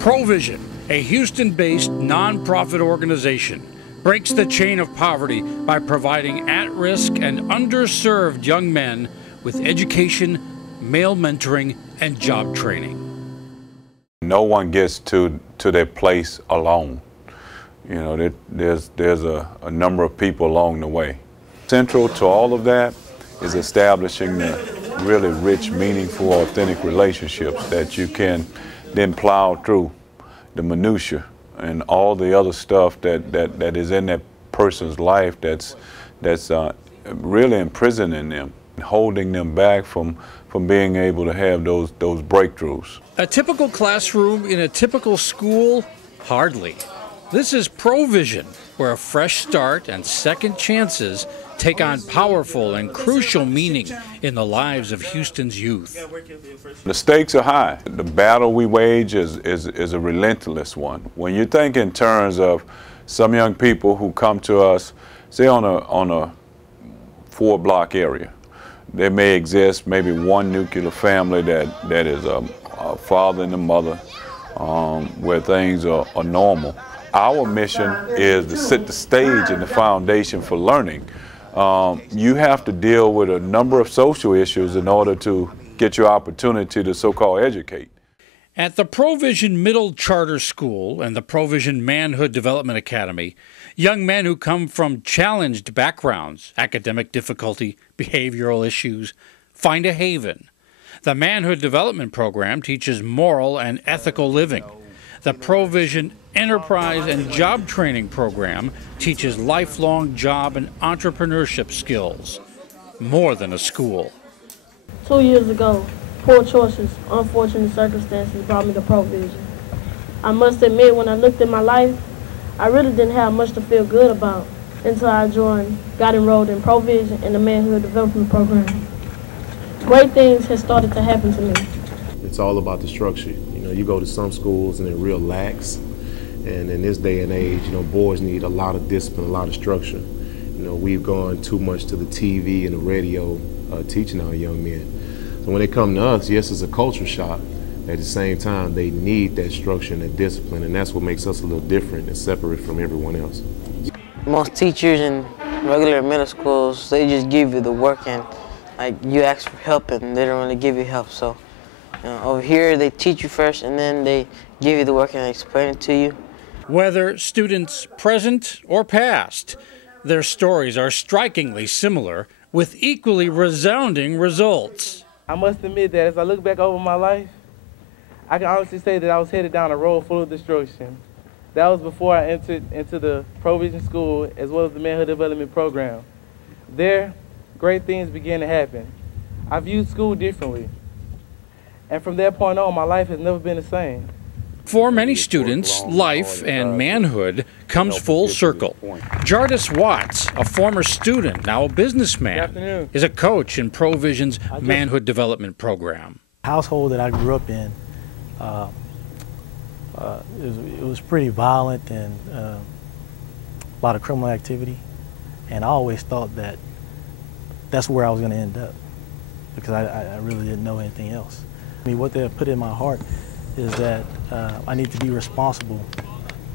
Pro-Vision, a Houston-based nonprofit organization, breaks the chain of poverty by providing at-risk and underserved young men with education, male mentoring, and job training. No one gets to their place alone. You know, there's a number of people along the way. Central to all of that is establishing the really rich, meaningful, authentic relationships that you can then plow through the minutia and all the other stuff that is in that person's life that's really imprisoning them, holding them back from being able to have those breakthroughs. A typical classroom in a typical school? Hardly. This is Pro-Vision, where a fresh start and second chances take on powerful and crucial meaning in the lives of Houston's youth. The stakes are high. The battle we wage is a relentless one. When you think in terms of some young people who come to us, say on a 4-block area, there may exist maybe one nuclear family that is a father and a mother, where things are normal. Our mission is to set the stage and the foundation for learning. You have to deal with a number of social issues in order to get your opportunity to so-called educate. At the Pro-Vision Middle Charter School and the Pro-Vision Manhood Development Academy, young men who come from challenged backgrounds, academic difficulty, behavioral issues, find a haven. The Manhood Development Program teaches moral and ethical living. The Pro-Vision Enterprise and Job Training Program teaches lifelong job and entrepreneurship skills. More than a school. 2 years ago, poor choices, unfortunate circumstances brought me to Pro-Vision. I must admit, when I looked at my life, I really didn't have much to feel good about until I got enrolled in Pro-Vision and the Manhood Development Program. Great things have started to happen to me. It's all about the structure. You know, you go to some schools and they're real lax, and in this day and age, you know, boys need a lot of discipline, a lot of structure. You know, we've gone too much to the TV and the radio teaching our young men. So when they come to us, yes, it's a culture shock. At the same time, they need that structure and that discipline, and that's what makes us a little different and separate from everyone else. Most teachers in regular middle schools, they just give you the work, and like you ask for help and they don't really give you help. So over here, they teach you first and then they give you the work and they explain it to you. Whether students present or past, their stories are strikingly similar with equally resounding results. I must admit that as I look back over my life, I can honestly say that I was headed down a road full of destruction. That was before I entered into the Pro-Vision School as well as the Manhood Development Program. There, great things began to happen. I viewed school differently. And from that point on, my life has never been the same. For many students, life and manhood comes full circle. Jardis Watts, a former student, now a businessman, is a coach in Pro-Vision's Manhood Development Program. The household that I grew up in, it was pretty violent and a lot of criminal activity. And I always thought that that's where I was going to end up, because I really didn't know anything else. I mean, what they have put in my heart is that I need to be responsible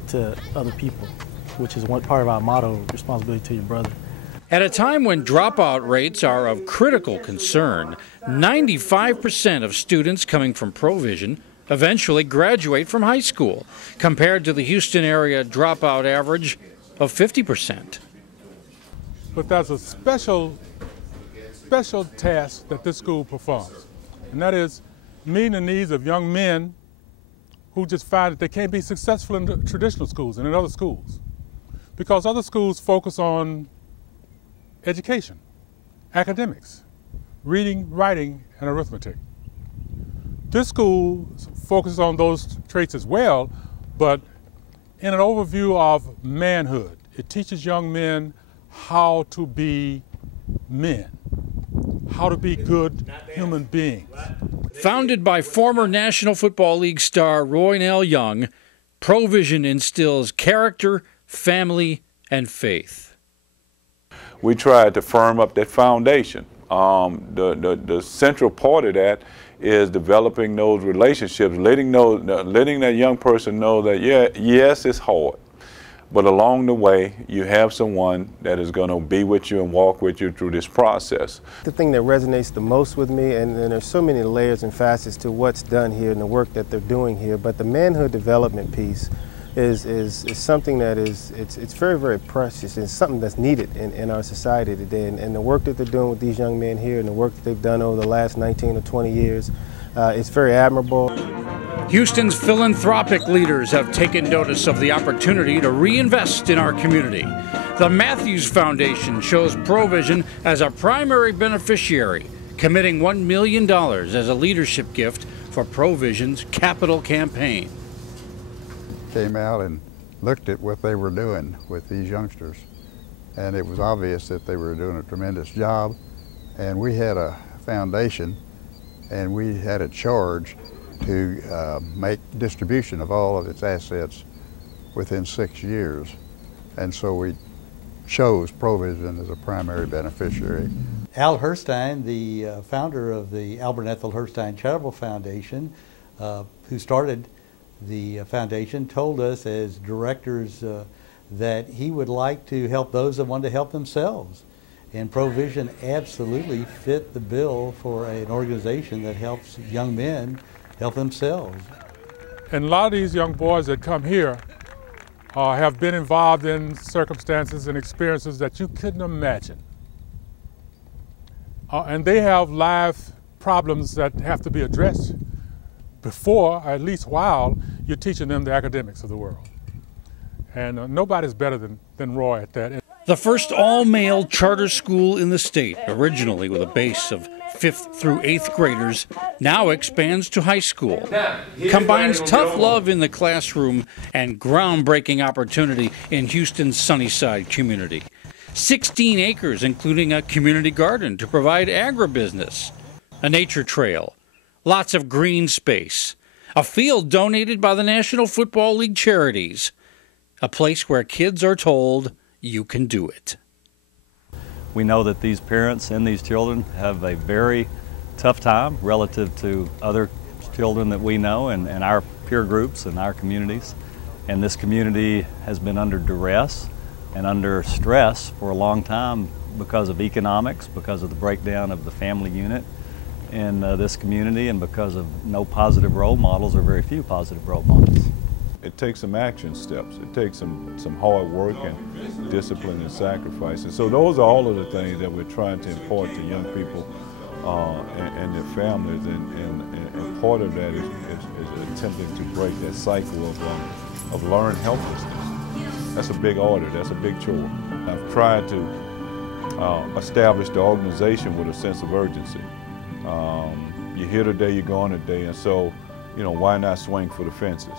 to other people, which is one part of our motto, responsibility to your brother. At a time when dropout rates are of critical concern, 95% of students coming from Pro-Vision eventually graduate from high school, compared to the Houston area dropout average of 50%. But there's a special task that this school performs, and that is meeting the needs of young men who just find that they can't be successful in the traditional schools and in other schools, because other schools focus on education, academics, reading, writing, and arithmetic. This school focuses on those traits as well, but in an overview of manhood. It teaches young men how to be men, how to be good human beings. Founded by former National Football League star Roynell Young, Pro-Vision instills character, family, and faith. We tried to firm up that foundation. The central part of that is developing those relationships, letting that young person know that, yes, it's hard, but along the way, you have someone that is going to be with you and walk with you through this process. The thing that resonates the most with me, and there's so many layers and facets to what's done here and the work that they're doing here, but the manhood development piece is something that it's very, very precious. It's something that's needed in our society today. And the work that they're doing with these young men here and the work that they've done over the last 19 or 20 years, it's very admirable. Houston's philanthropic leaders have taken notice of the opportunity to reinvest in our community. The Matthews Foundation shows Pro-Vision as a primary beneficiary, committing $1 million as a leadership gift for Pro-Vision's capital campaign. Came out and looked at what they were doing with these youngsters, and it was obvious that they were doing a tremendous job. And we had a foundation, and we had a charge to make distribution of all of its assets within 6 years, and so we chose Pro-Vision as a primary beneficiary. Al Herstein, the founder of the Albert and Ethel Herstein Charitable Foundation, who started the foundation, told us as directors that he would like to help those that want to help themselves. And Pro-Vision absolutely fit the bill for an organization that helps young men help themselves. And a lot of these young boys that come here have been involved in circumstances and experiences that you couldn't imagine. And they have life problems that have to be addressed before, or at least while, you're teaching them the academics of the world. And nobody's better than Roy at that. The first all-male charter school in the state, originally with a base of 5th through 8th graders, now expands to high school. Combines tough love in the classroom and groundbreaking opportunity in Houston's Sunnyside community. 16 acres, including a community garden to provide agribusiness, a nature trail, lots of green space, a field donated by the National Football League charities, a place where kids are told you can do it. We know that these parents and these children have a very tough time relative to other children that we know and our peer groups and our communities. And this community has been under duress and under stress for a long time because of economics, because of the breakdown of the family unit in this community, and because of no positive role models or very few positive role models. It takes some action steps. It takes some hard work and discipline and sacrifice. And so those are all of the things that we're trying to impart to young people and their families. And part of that is attempting to break that cycle of learned helplessness. That's a big order. That's a big chore. I've tried to establish the organization with a sense of urgency. You're here today, you're gone today, and so, why not swing for the fences?